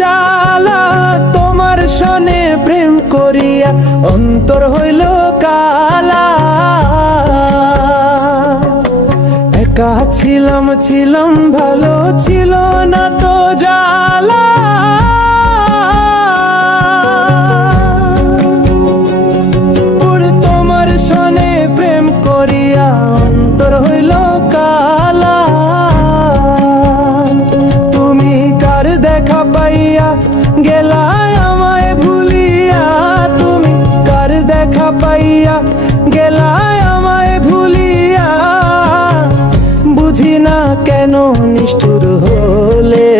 জ্বালা, তোমার সনে প্রেম করিয়া অন্তর হইল কালা। একা ছিলাম ছিলাম ভালো, ছিল না তো জ্বালা। তোমার সনে প্রেম করিয়া অন্তর হইল কালা। তুমি কার দেখা পাইয়া গেলায় আমায় ভুলিয়া, তুমি কার দেখা পাইয়া গেলায় আমায় ভুলিয়া। বুঝি না কেন নিষ্ঠুর হলে,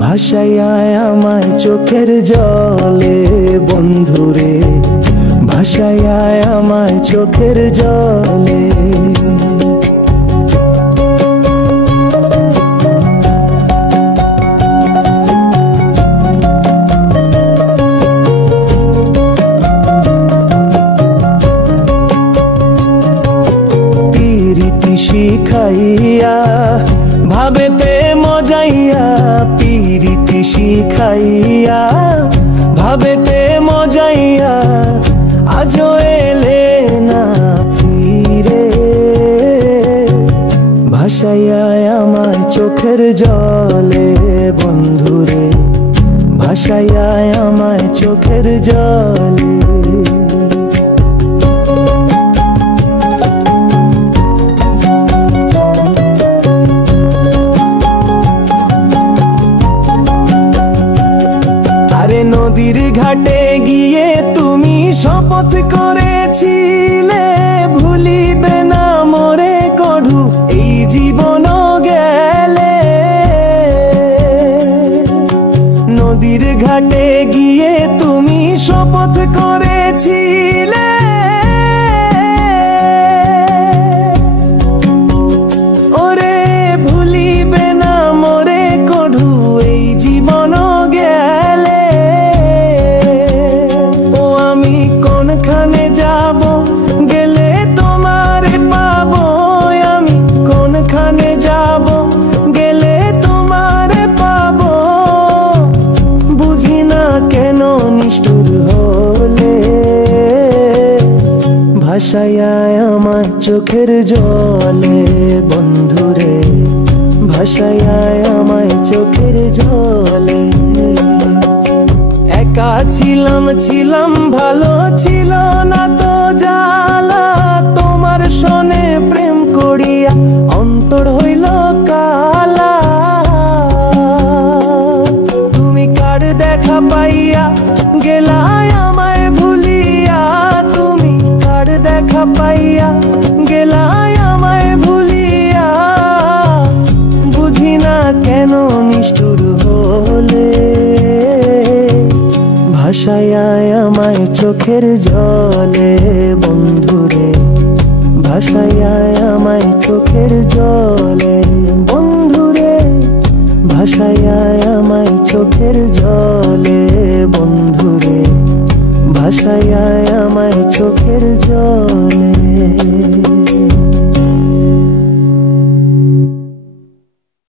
ভাসাইয়া আমায় চোখের জলে বন্ধুরে, ভাসাইয়া আমায় চোখের জলে। প্রীতি শিখাইয়া ভাবেতে মজাইয়া, প্রীতি শিখাইয়া ভাবেতে মজাইয়া, আজও এলে না ফিরে। ভাসাইয়া আমায় চোখের জলে বন্ধুরে, ভাসাইয়া আমায় চোখের জলে। নদীর ঘাটে গিয়ে তুমি শপথ করেছিলে, ভুলিবে না মোরে কঢু এই জীবন গেলে। নদীর ঘাটে গিয়ে তুমি শপথ করেছিলে, ওরে ভুলিবে না মোরে কঢু এই জীবন গেলে। কোনখানে যাব গেলে তোমার পাবো, আমি কোনখানে যাব গেলে তোমার পাবো। বুঝি না কেন নিষ্ঠুর হলে, ভাসাইয়া আমায় চোখের জলে বন্ধুরে, ভাসাইয়া আমায় চোখের জলে। একা ছিলাম ছিলাম ভালো, ছিল না তো জ্বালা। তোমার সনে প্রেম করিয়া অন্তর হইল কালা। তুমি কার দেখা পাইয়া গেলায় আমায় ভুলিয়া, তুমি কার দেখা পাইয়া গেলায় আমায় ভুলিয়া। বুঝি না কেন নিষ্ঠুর হলে, ভাসাইয়া আমায় চোখের জলে বন্ধুরে, ভাসাইয়া আমায় চোখের জলে বন্ধুরে, ভাসাইয়া আমায় চোখের জলে বন্ধুরে, ভাসাইয়া আমায় চোখের জলে।